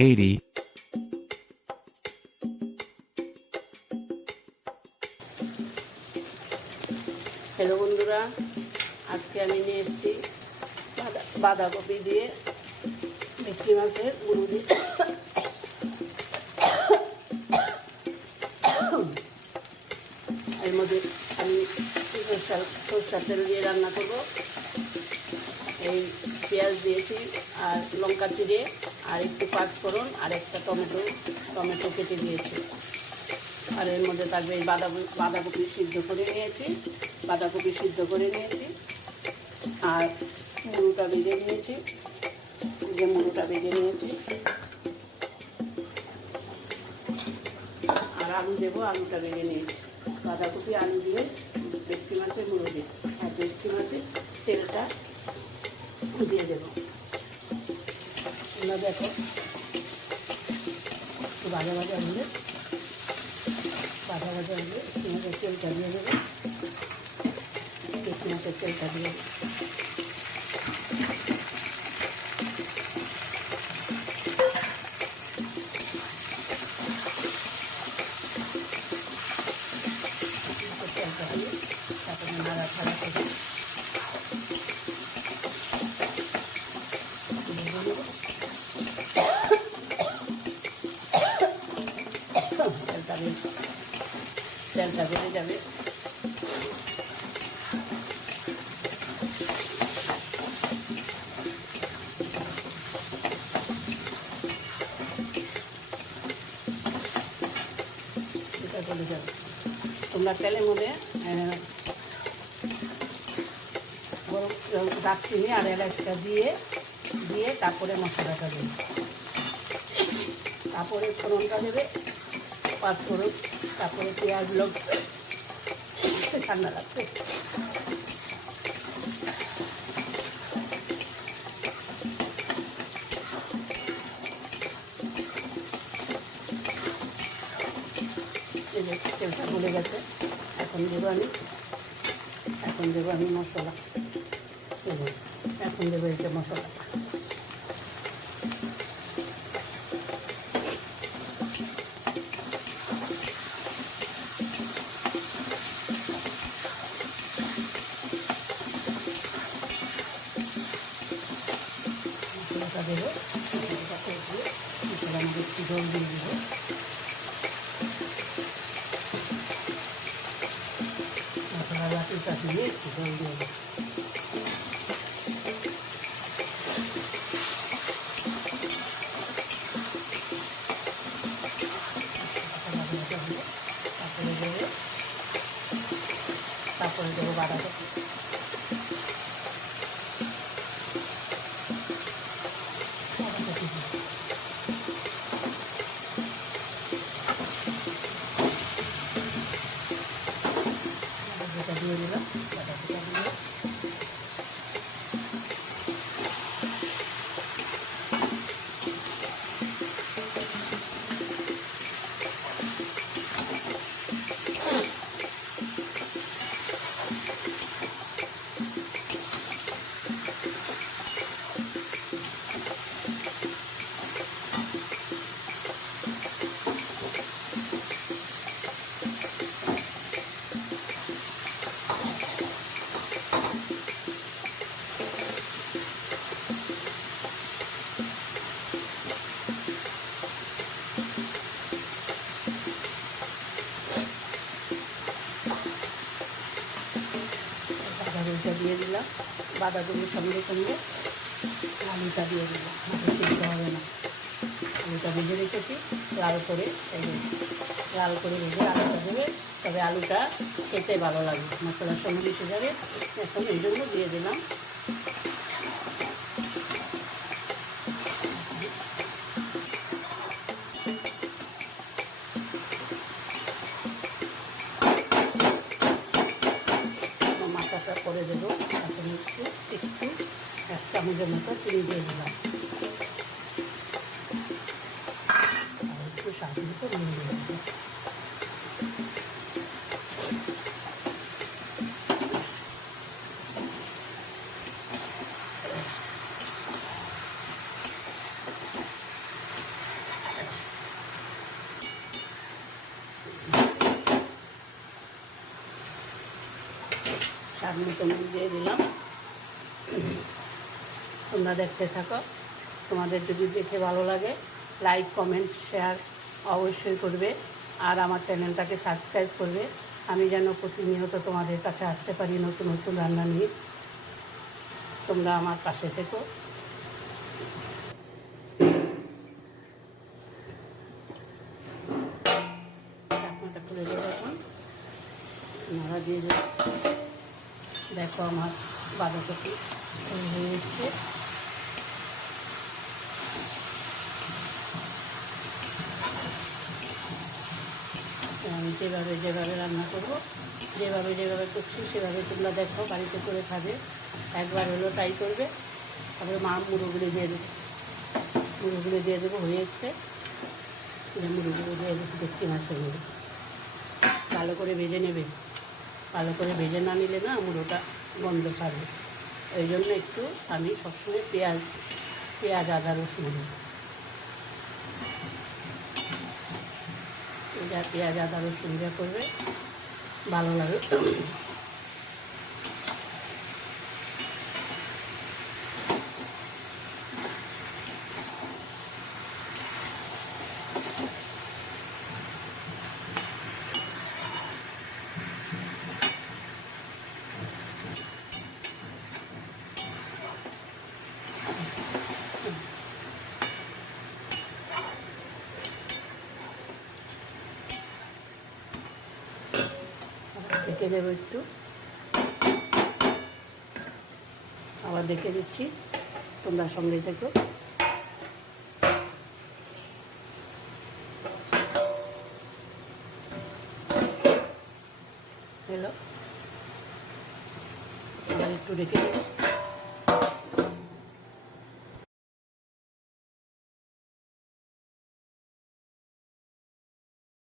80. Hello বন্ধুরা, আজকে আমি নিয়ে এসেছি বাঁধাকপি দিয়ে ভেটকি মাছের মুড়ো দিয়ে এর মধ্যে আমি সরষের তেল দিয়ে রান্না করব। এই পেঁয়াজ দিয়েছি আর লঙ্কা চিড়ে আর একটু পাঁচফোড়ন আর একটা টমেটো কেটে দিয়েছি। আর এর মধ্যে থাকবে এই বাঁধাকপি সিদ্ধ করে নিয়েছি, আর মুড়োটা ভেজে নিয়েছি, আর আলু দেবো, আলুটা ভেজে নিয়েছি। বাঁধাকপি আলু দিয়ে ভেটকি মাছের মুড়ো দিয়ে আর ভেটকি মাছের তেলটা দিয়ে দেবো। তোমরা দেখো, একটু ভাজা হলে ভেটকি মাছের তেলটা দিয়ে দেবো। ভেটকি মাছের তেলটা দিয়ে দেবো। তেলটা দিয়ে তারপরে নাড়াচাড়া করে তেলটা বেড়ে যাবে। এটা চলে যাবে। তোমরা তেলের মধ্যে দারচিনি আর এলাচটা দিয়ে তারপরে মশলাটা দেবে, তারপরে ফোড়নটা দেবে, পাঁচফোড়ন, তারপরে পেঁয়াজ লঙ্কা। ঠান্ডা লাগবে। তেলটা গলে গেছে। এখন দেবো আমি মশলা দেবো। এখন দেবো এটা মশলা। মশলাটা দেবো, মশলাটা দিয়ে মশলা আমাদের একটু জল দিয়ে দেবো। মশলা বাটিটা দিয়ে একটু জল দিয়ে দেবো। তারপরে দেবো বাঁধাকপি। বাঁধাকপিটা দিয়ে দিলাম। বাঁধাকপিটা দিয়ে বাঁধাকপিটা দিয়ে দিলাম। বাঁধাকপির সঙ্গে আলুটা দিয়ে দিলাম। সিদ্ধ হবে না। আলুটা ভেজে রেখেছি লাল করে ভেজে আলুটা দেবে, তবে আলুটা খেতে ভালো লাগবে, মশলার সঙ্গে মিশে যাবে। এখন এই জন্য দিয়ে দিলাম। মাথাটা করে দেবো। এখন একটু 1 চামচের মতো চিনি দিয়ে দিলাম। আর একটু স্বাদ মতো নুন দিয়ে দেবো। স্বাদ মতো নুন দিয়ে দিলাম। তোমরা দেখতে থাকো। তোমাদের যদি দেখে ভালো লাগে লাইক কমেন্ট শেয়ার অবশ্যই করবে, আর আমার চ্যানেলটাকে সাবস্ক্রাইব করবে, আমি যেন প্রতিনিয়ত তোমাদের কাছে আসতে পারি নতুন নতুন রান্না নিয়ে। তোমরা আমার পাশে থেকো। ঢাকনাটা খুলে দেবো এখন, নাড়া দিয়ে দেবো। দেখো আমার বাঁধাকপি হয়ে এসছে। আমি যেভাবে রান্না করবো, যেভাবে করছি সেভাবে তোমরা দেখো, বাড়িতে করে খাবে। একবার হলো ট্রাই করবে। তারপরে মুড়োগুলো দিয়ে দেবো, হয়ে এসছে। মুড়োগুলো দিয়ে দেবো, দেখতে মাছের মুড়ো ভালো করে ভেজে নেবে। ভালো করে ভেজে না নিলে না মুড়োটা গন্ধ ছাড়বে। ওই জন্য একটু আমি সবসময় পেঁয়াজ আদা রসুন দিই। এটা পেঁয়াজ আদা রসুন দিয়ে করবে ভালো লাগে। ঢেকে দেবো একটু, আবার দেখে দিচ্ছি, তোমরা সঙ্গে থেকো। হ্যালো, আবার একটু রেখে দেবো।